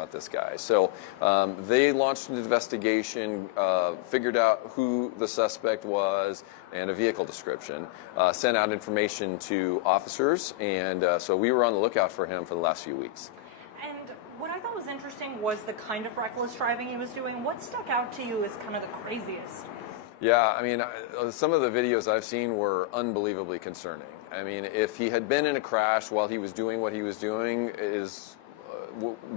about this guy. So they launched an investigation, figured out who the suspect was and a vehicle description, sent out information to officers, and so we were on the lookout for him for the last few weeks. And what I thought was interesting was the kind of reckless driving he was doing. What stuck out to you as kind of the craziest? Yeah, I mean, some of the videos I've seen were unbelievably concerning. I mean, if he had been in a crash while he was doing what he was doing, is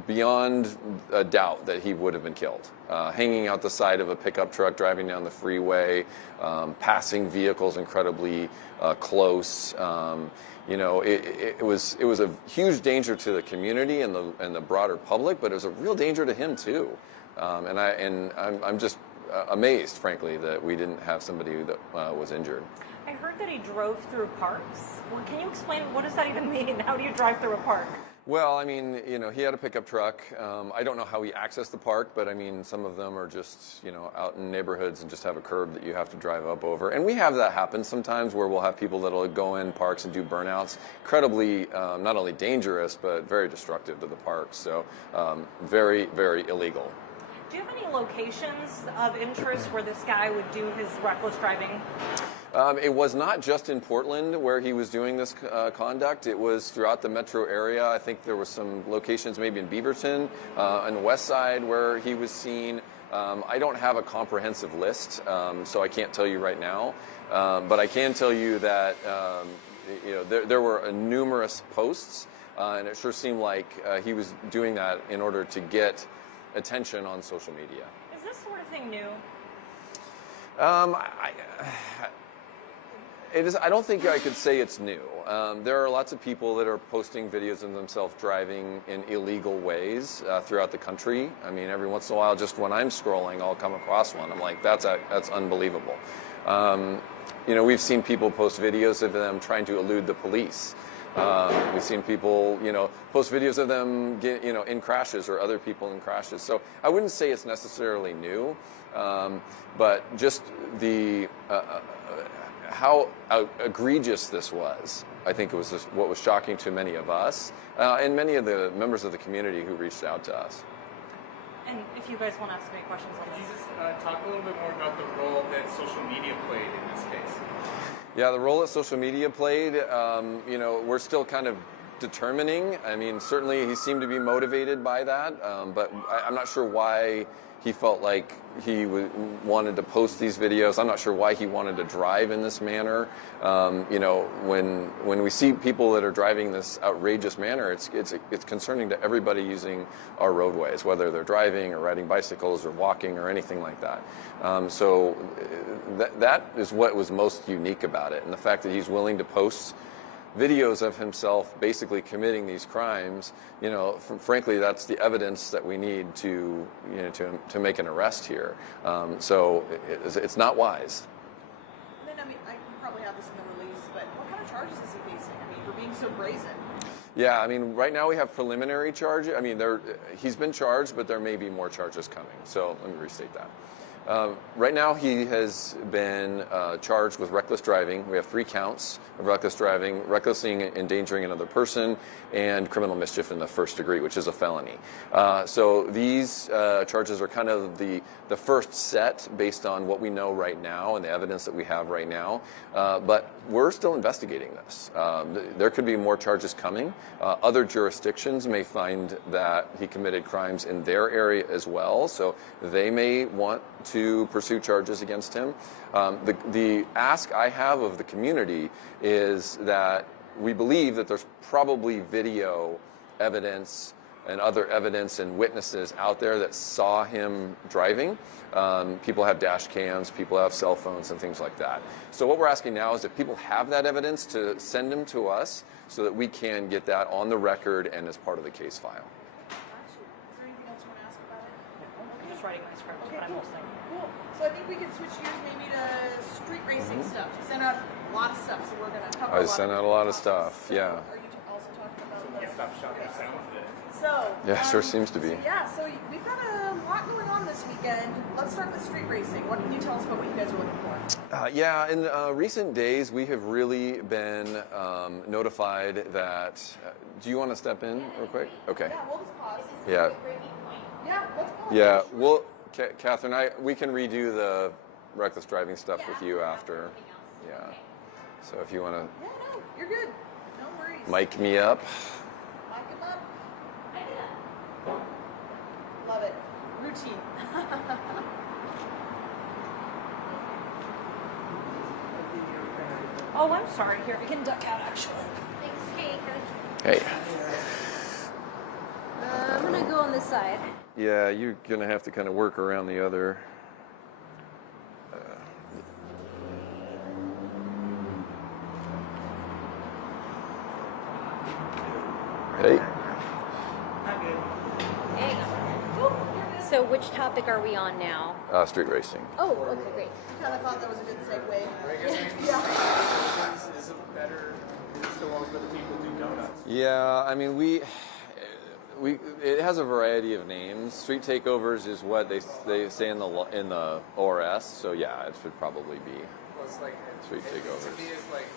beyond a doubt that he would have been killed. Hanging out the side of a pickup truck, driving down the freeway, passing vehicles incredibly close. You know, it was a huge danger to the community and the broader public, but it was a real danger to him too. And I'm just amazed, frankly, that we didn't have somebody that was injured. I heard that he drove through parks. Well, can you explain, what does that even mean? How do you drive through a park? Well, I mean, you know, he had a pickup truck. I don't know how he accessed the park, but I mean, some of them are just, you know, out in neighborhoods and just have a curb that you have to drive up over. And we have that happen sometimes where we'll have people that'll go in parks and do burnouts. Incredibly, not only dangerous, but very destructive to the parks. So very, very illegal. Do you have any locations of interest where this guy would do his reckless driving? It was not just in Portland where he was doing this conduct. It was throughout the metro area. I think there were some locations maybe in Beaverton, on the west side where he was seen. I don't have a comprehensive list, so I can't tell you right now. But I can tell you that you know, there were numerous posts, and it sure seemed like he was doing that in order to get attention on social media. Is this sort of thing new? I don't think I could say it's new. There are lots of people that are posting videos of themselves driving in illegal ways throughout the country. I mean, every once in a while, just when I'm scrolling, I'll come across one. I'm like, that's unbelievable. You know, we've seen people post videos of them trying to elude the police. We've seen people, you know, post videos of them, you know, in crashes or other people in crashes. So I wouldn't say it's necessarily new, but just the how egregious this was. I think it was just what was shocking to many of us and many of the members of the community who reached out to us. And if you guys want to ask any questions on this. Could you just talk a little bit more about the role that social media played in this case? Yeah, the role that social media played, you know, we're still kind of determining. I mean, certainly he seemed to be motivated by that, but I'm not sure why he felt like he wanted to post these videos. I'm not sure why he wanted to drive in this manner. You know, when we see people that are driving this outrageous manner, it's concerning to everybody using our roadways, whether they're driving or riding bicycles or walking or anything like that. So that is what was most unique about it, and the fact that he's willing to post videos of himself basically committing these crimes. You know, frankly, that's the evidence that we need to, you know, to make an arrest here. So it's not wise. And then, I mean, I probably have this in the release, but what kind of charges is he facing? I mean, for being so brazen. Yeah, I mean, right now we have preliminary charges. I mean, he's been charged, but there may be more charges coming. So let me restate that. Right now he has been charged with reckless driving. We have 3 counts of reckless driving, recklessly endangering another person, and criminal mischief in the first degree, which is a felony. So these charges are kind of the first set based on what we know right now and the evidence that we have right now. But we're still investigating this. There could be more charges coming. Other jurisdictions may find that he committed crimes in their area as well, so they may want to pursue charges against him. The ask I have of the community is that we believe that there's probably video evidence and other evidence and witnesses out there that saw him driving. People have dash cams, people have cell phones and things like that. So what we're asking now is if people have that evidence to send them to us so that we can get that on the record and as part of the case file. Is there anything else you want to ask about it? I'm just writing my script. Okay, But I'm cool. listening. Cool. So I think we can switch gears maybe to street racing stuff. You sent out a lot of stuff, so we're going to cover I sent out a lot of stuff, So yeah. Are you also talking about Yeah, stop shocking sounds good. So Yeah, sure seems to be. So yeah, so we've got a lot going on this weekend. Let's start with street racing. What can you tell us about what you guys are looking for? Yeah, in recent days, we have really been notified that. Do you want to step in real quick? Okay. Yeah, we'll just pause. Yeah. Yeah, well, Catherine, we can redo the reckless driving stuff with you after. Yeah. So if you want to Yeah, no, you're good. No worries. mic me up. Mic him up. Love it. Routine. Oh, I'm sorry. Here, I can duck out actually. Thanks, Hey. I'm gonna go on this side. Yeah, you're going to have to kind of work around the other. Hey. Hey. So which topic are we on now? Street racing. Oh, okay, great. I kind of thought that was a good segue. I guess Yeah. is it better so long that people do donuts? Yeah, I mean, it has a variety of names. Street takeovers is what they say in the ORS. So yeah, it should probably be. Well, it's like Street To takeovers. me, it's like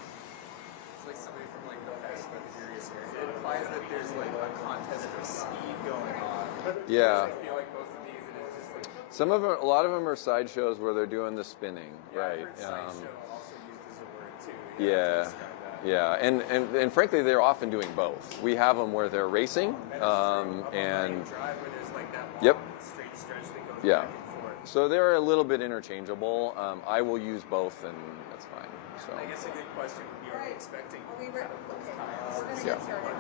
somebody from like the Fast and Furious area. It implies that there's like a contest of speed going on. Yeah. I feel like both of these, it is just like A lot of them are sideshows where they're doing the spinning, right? I've heard sideshow also used as a word too. Yeah, Describe that. yeah, and frankly, they're often doing both. We have them where they're racing, and Drive where there's like that long Yep. straight stretch that goes yeah. back and forth. So they're a little bit interchangeable. I will use both, and that's fine. So I guess a good question would be, are we expecting Are we ready? Okay. We're going to Yeah. get started.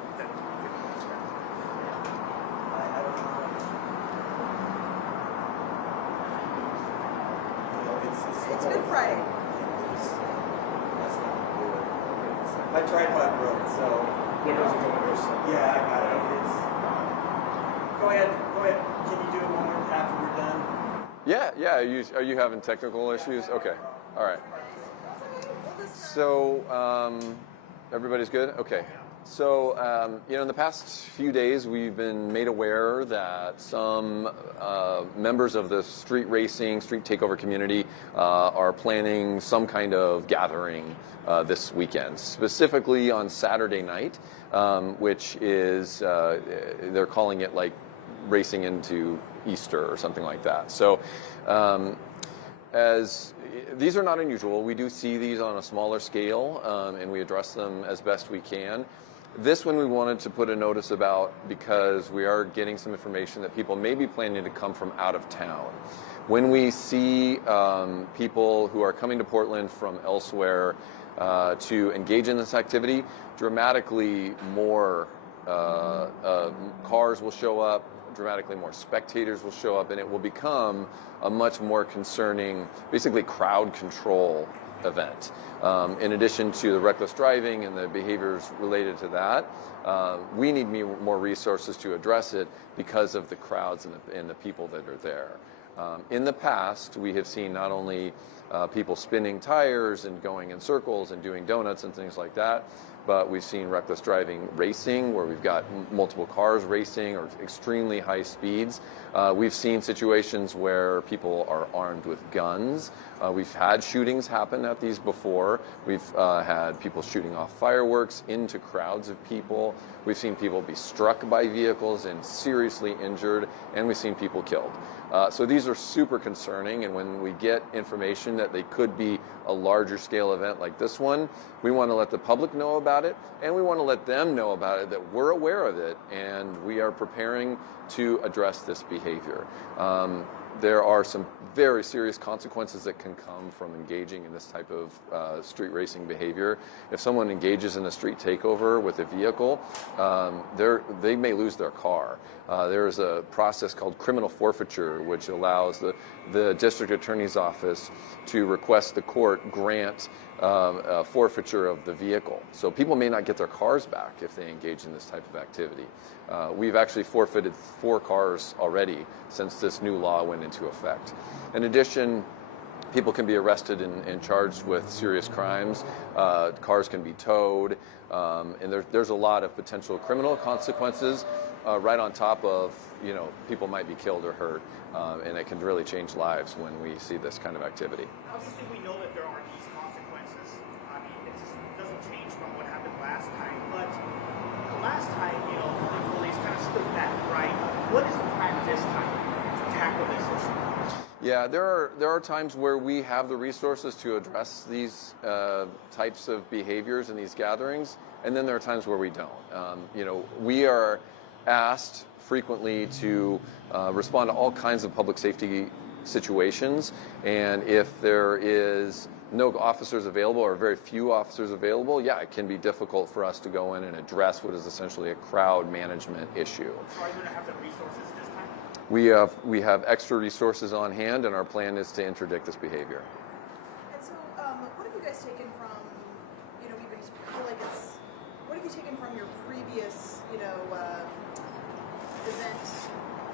It's Good Friday. My tripod broke, so yeah, I got it. Go ahead. Can you do it one more after we're done? yeah. Are you having technical issues? Okay, all right. So everybody's good? Okay. So, in the past few days, we've been made aware that some members of the street racing, street takeover community are planning some kind of gathering this weekend, specifically on Saturday night, which is, they're calling it like racing into Easter or something like that. So, as these are not unusual, we do see these on a smaller scale, and we address them as best we can. This one we wanted to put a notice about because we are getting some information that people may be planning to come from out of town. When we see people who are coming to Portland from elsewhere to engage in this activity, dramatically more cars will show up, dramatically more spectators will show up, and it will become a much more concerning, basically crowd control event. In addition to the reckless driving and the behaviors related to that, we need more resources to address it because of the crowds and the people that are there. In the past, we have seen not only people spinning tires and going in circles and doing donuts and things like that, but we've seen reckless driving racing where we've got multiple cars racing or extremely high speeds. We've seen situations where people are armed with guns. We've had shootings happen at these before. We've had people shooting off fireworks into crowds of people. We've seen people be struck by vehicles and seriously injured, and we've seen people killed. So these are super concerning, and when we get information that they could be a larger scale event like this one, we want to let the public know about it, and we want to let them know about it, that we're aware of it, and we are preparing to address this behavior. There are some very serious consequences that can come from engaging in this type of street racing behavior. If someone engages in a street takeover with a vehicle, they may lose their car. There is a process called criminal forfeiture, which allows the district attorney's office to request the court grant forfeiture of the vehicle. So people may not get their cars back if they engage in this type of activity. We've actually forfeited 4 cars already since this new law went into effect. In addition, people can be arrested and charged with serious crimes. Cars can be towed, and there's a lot of potential criminal consequences right on top of, people might be killed or hurt, and it can really change lives when we see this kind of activity. Obviously, we know that there are these consequences. I mean, it just doesn't change from what happened last time. But last time, the police kind of stood back, right? What is the plan this time? tackle this issue? Yeah, there are times where we have the resources to address these types of behaviors in these gatherings, and then there are times where we don't. We are asked frequently to respond to all kinds of public safety situations, and if there is no officers available or very few officers available, yeah, it can be difficult for us to go in and address what is essentially a crowd management issue. So are you going to have the resources this time? We have extra resources on hand, and our plan is to interdict this behavior. And so, what have you guys taken from, we've been, feel like it's, what have you taken from your previous, event,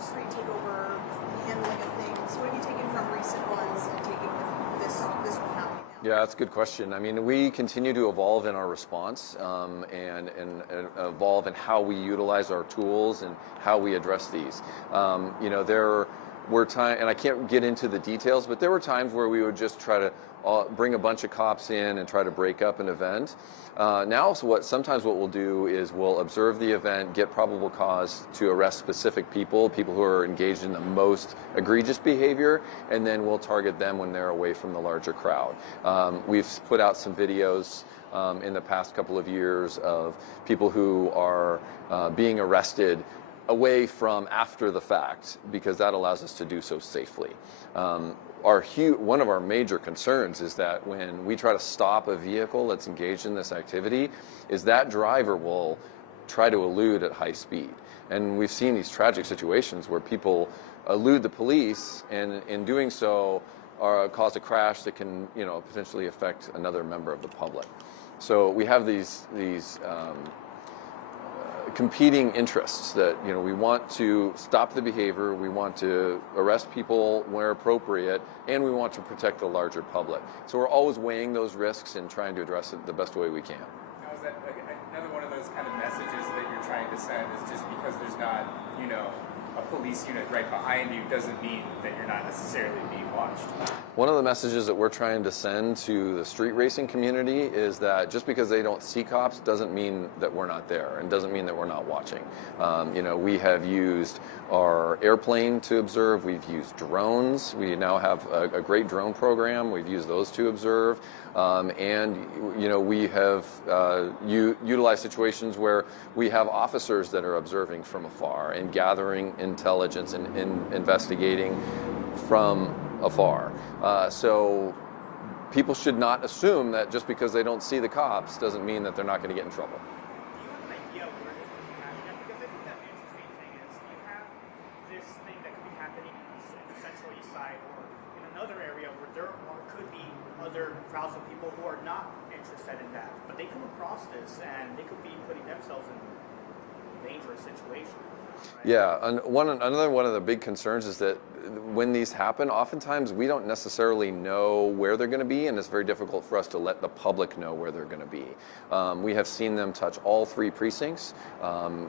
street takeover, handling of things? What have you taken from recent ones and taking this one happening now? Yeah, that's a good question. I mean, we continue to evolve in our response and evolve in how we utilize our tools and how we address these. There were times, and I can't get into the details, but there were times where we would just try to bring a bunch of cops in and try to break up an event. Now, sometimes what we'll do is we'll observe the event, get probable cause to arrest specific people who are engaged in the most egregious behavior, and then we'll target them when they're away from the larger crowd. We've put out some videos in the past couple of years of people who are being arrested away from after the fact, because that allows us to do so safely. One of our major concerns is that when we try to stop a vehicle that's engaged in this activity, is that driver will try to elude at high speed. And we've seen these tragic situations where people elude the police, and in doing so cause a crash that can potentially affect another member of the public. So we have these competing interests that we want to stop the behavior, we want to arrest people where appropriate, and we want to protect the larger public. So we're always weighing those risks and trying to address it the best way we can. Now, is that another one of those kind of messages that you're trying to send? Is just because there's not a police unit right behind you doesn't mean that you're not necessarily being watched? One of the messages that we're trying to send to the street racing community is that just because they don't see cops doesn't mean that we're not there, and doesn't mean that we're not watching. We have used our airplane to observe. We've used drones. We now have a great drone program. We've used those to observe. We have utilized situations where we have officers that are observing from afar and gathering intelligence and investigating from afar. So people should not assume that just because they don't see the cops doesn't mean that they're not going to get in trouble. Do you have an idea where this could be happening? Because I think that the interesting thing is you have this thing that could be happening in the Central East Side or in another area where there could be other crowds of people who are not interested in that, but they come across this and they could be putting themselves in a dangerous situation. Right? Yeah, and another one of the big concerns is that when these happen, oftentimes we don't necessarily know where they're going to be, and it's very difficult for us to let the public know where they're going to be. We have seen them touch all three precincts,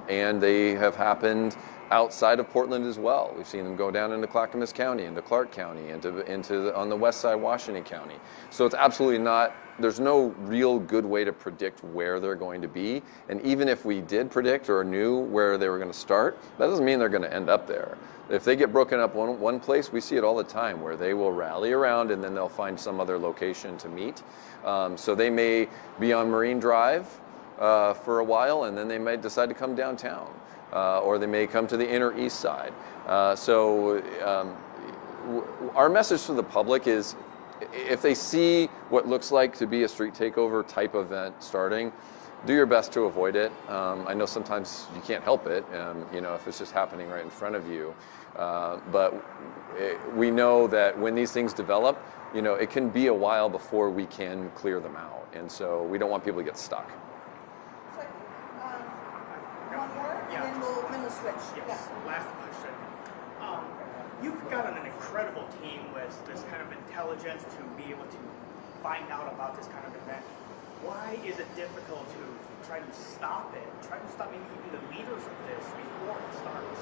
and they have happened outside of Portland as well. We've seen them go down into Clackamas County, into Clark County, on the west side, Washington County. So it's absolutely not, there's no real good way to predict where they're going to be. And even if we did predict or knew where they were going to start, that doesn't mean they're going to end up there. If they get broken up one place, we see it all the time where they will rally around and then they'll find some other location to meet. So they may be on Marine Drive for a while, and then they might decide to come downtown. Or they may come to the inner east side. Our message to the public is, if they see what looks like to be a street takeover type event starting, do your best to avoid it. I know sometimes you can't help it, if it's just happening right in front of you. But we know that when these things develop, it can be a while before we can clear them out. And so we don't want people to get stuck. One more, and then we'll switch. Yes. Last question. You've got an incredible team with this kind of intelligence to be able to find out about this kind of event. Why is it difficult to try to stop it? Try to stop maybe even the leaders of this before it starts?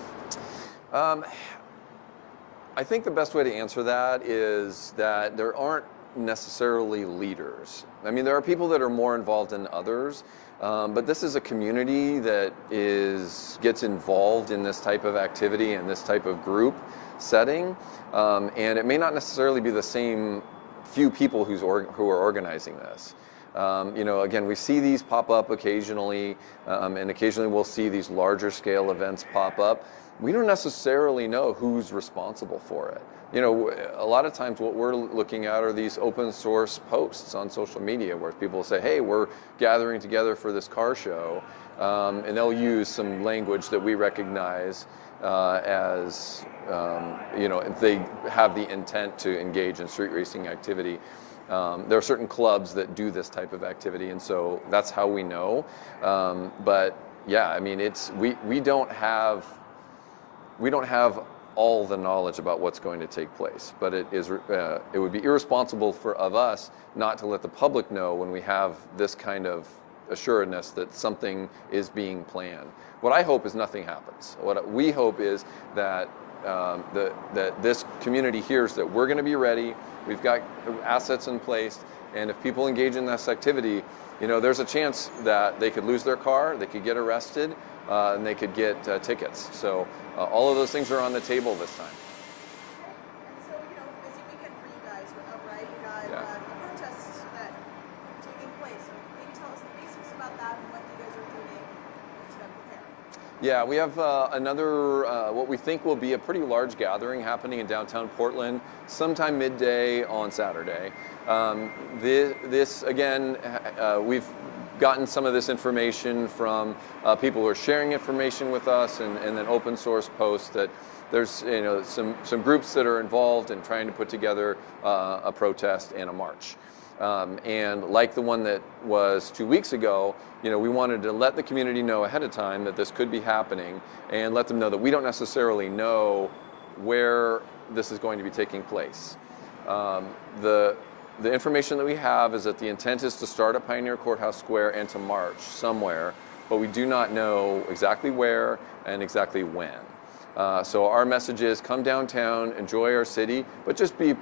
I think the best way to answer that is that there aren't necessarily leaders. I mean, there are people that are more involved than others, but this is a community that gets involved in this type of activity and this type of group setting, and it may not necessarily be the same few people who are organizing this. Again, we see these pop up occasionally, and occasionally we'll see these larger scale events pop up. We don't necessarily know who's responsible for it. A lot of times what we're looking at are these open source posts on social media where people say, hey, we're gathering together for this car show, and they'll use some language that we recognize as, if they have the intent to engage in street racing activity. There are certain clubs that do this type of activity, and so that's how we know. But yeah, I mean, we don't have all the knowledge about what's going to take place. But it would be irresponsible of us not to let the public know when we have this kind of assuredness that something is being planned. What I hope is nothing happens. What we hope is that that this community hears that we're going to be ready. We've got assets in place, and if people engage in this activity, there's a chance that they could lose their car, they could get arrested, and they could get tickets. So all of those things are on the table this time. And so, busy weekend for you guys, right? You got a protest that taking place. So maybe tell us the basics about that and what you guys are doing to prepare. Yeah, we have another, what we think will be a pretty large gathering happening in downtown Portland sometime midday on Saturday. This again, we've gotten some of this information from people who are sharing information with us, and then open source posts that there's some groups that are involved in trying to put together a protest and a march. And like the one that was 2 weeks ago, we wanted to let the community know ahead of time that this could be happening, and let them know that we don't necessarily know where this is going to be taking place. The information that we have is that the intent is to start at Pioneer Courthouse Square and to march somewhere, but we do not know exactly where and exactly when. So our message is come downtown, enjoy our city, but just be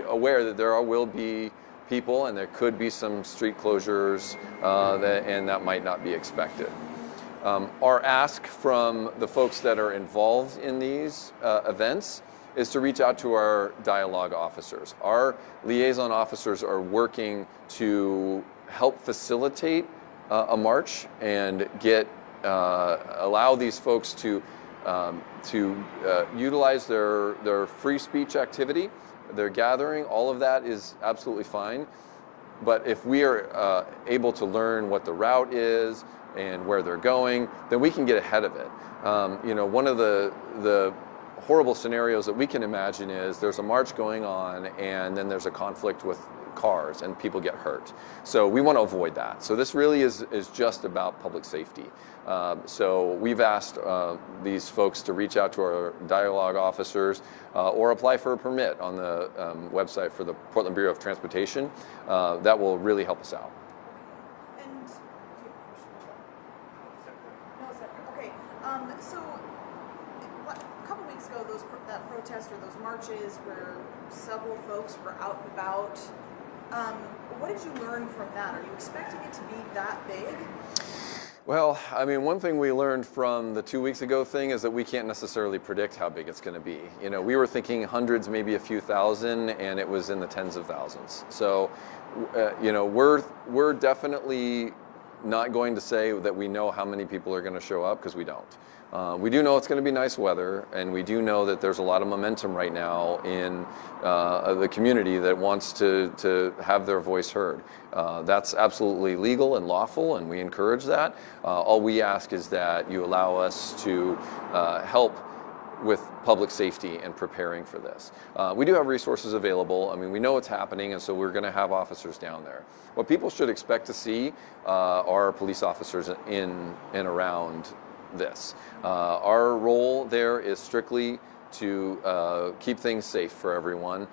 aware that there will be people, and there could be some street closures, and that might not be expected. Our ask from the folks that are involved in these events is to reach out to our dialogue officers. Our liaison officers are working to help facilitate a march and allow these folks to utilize their free speech activity, their gathering. All of that is absolutely fine. But if we are able to learn what the route is and where they're going, then we can get ahead of it. One of the horrible scenarios that we can imagine is there's a march going on, and then there's a conflict with cars and people get hurt. So we want to avoid that. So this really is just about public safety. So we've asked these folks to reach out to our dialogue officers or apply for a permit on the website for the Portland Bureau of Transportation. That will really help us out. And do you have a question? No, separate. Okay. So a couple weeks ago, that protest or those marches where several folks were out and about. What did you learn from that? Are you expecting it to be that big? Well, I mean, one thing we learned from the 2 weeks ago thing is that we can't necessarily predict how big it's going to be. We were thinking hundreds, maybe a few thousand, and it was in the tens of thousands. So, we're definitely not going to say that we know how many people are going to show up, because we don't. We do know it's going to be nice weather, and we do know that there's a lot of momentum right now in the community that wants to have their voice heard. That's absolutely legal and lawful, and we encourage that. All we ask is that you allow us to help with public safety and preparing for this. We do have resources available. I mean, we know what's happening, and so we're going to have officers down there. What people should expect to see are police officers in and around this. Our role there is strictly to keep things safe for everyone.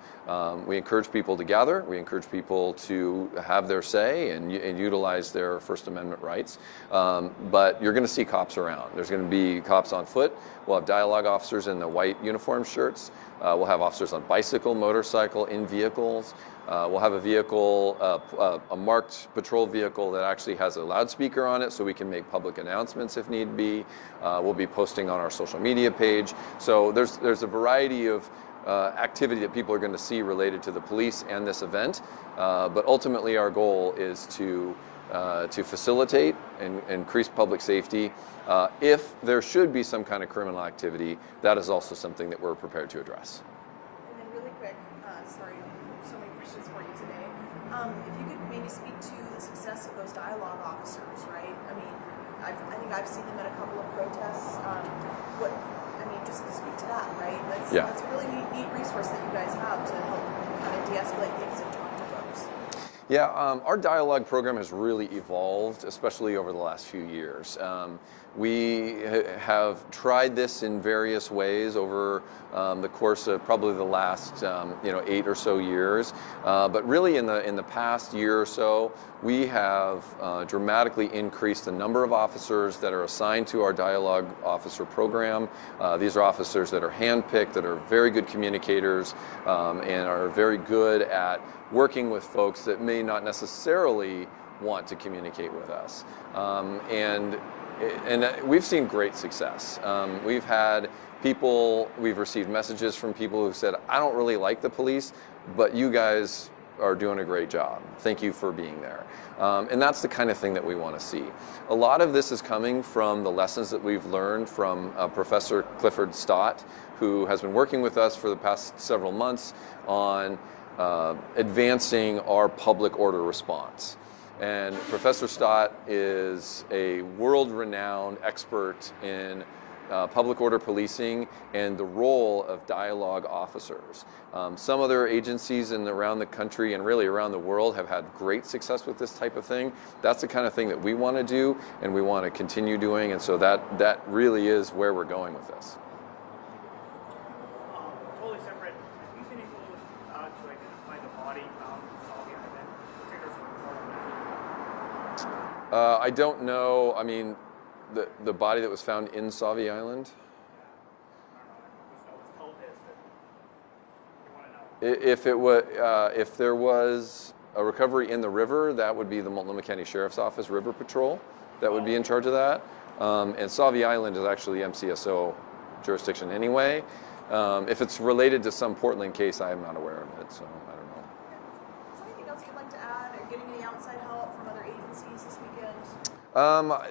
We encourage people to gather. We encourage people to have their say and utilize their First Amendment rights. But you're going to see cops around. There's going to be cops on foot. We'll have dialogue officers in the white uniform shirts. We'll have officers on bicycle, motorcycle, in vehicles. We'll have a vehicle, a marked patrol vehicle that actually has a loudspeaker on it so we can make public announcements if need be. We'll be posting on our social media page. So there's a variety of activity that people are going to see related to the police and this event. But ultimately our goal is to facilitate and increase public safety. If there should be some kind of criminal activity, that is also something that we're prepared to address. And then really quick, sorry, so many questions for you today. If you could maybe speak to the success of those dialogue officers, right? I mean, I think I've seen them at a couple of protests. Just speak to that, right? That's a really neat resource that you guys have to help kind of de-escalate things and talk to folks. Yeah, our dialogue program has really evolved, especially over the last few years. We have tried this in various ways over the course of probably the last 8 or so years. But really in the past year or so, we have dramatically increased the number of officers that are assigned to our dialogue officer program. These are officers that are handpicked, that are very good communicators, and are very good at working with folks that may not necessarily want to communicate with us. And we've seen great success. We've received messages from people who said, I don't really like the police, but you guys are doing a great job. Thank you for being there. And that's the kind of thing that we want to see. A lot of this is coming from the lessons that we've learned from Professor Clifford Stott, who has been working with us for the past several months on advancing our public order response. And Professor Stott is a world-renowned expert in public order policing and the role of dialogue officers. Some other agencies around the country and really around the world have had great success with this type of thing. That's the kind of thing that we want to do and we want to continue doing, and so that really is where we're going with this. Totally separate. Have you been able to identify the body found in Saudi Island? Particulars on that? I don't know. I mean, the body that was found in Savi Island? If there was a recovery in the river, that would be the Multnomah County Sheriff's Office River Patrol that would be in charge of that. And Savi Island is actually MCSO jurisdiction anyway. If it's related to some Portland case, I am not aware of it, so I don't know. Is there anything else you'd like to add? Are you getting any outside help from other agencies this weekend?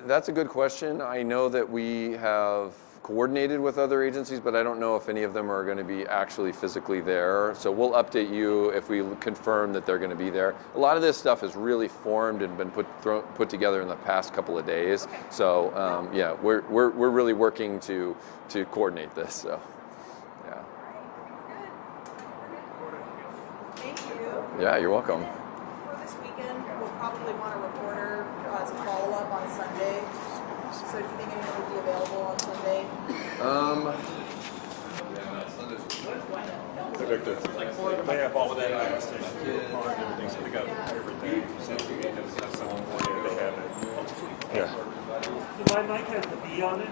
That's a good question. I know that we have coordinated with other agencies, but I don't know if any of them are going to be actually physically there. So we'll update you if we confirm that they're going to be there. A lot of this stuff is really formed and been put together in the past couple of days. Okay. So yeah, we're really working to coordinate this. So yeah. Thank you. Yeah, you're welcome. For this weekend, we'll probably want a reporter as a follow-up on Sunday. So do you think anyone would be available on Sunday? Victor, they have all of that everything, so they got everything. So we need to have someone for you. They have it. Yeah. So my mic has the B on it.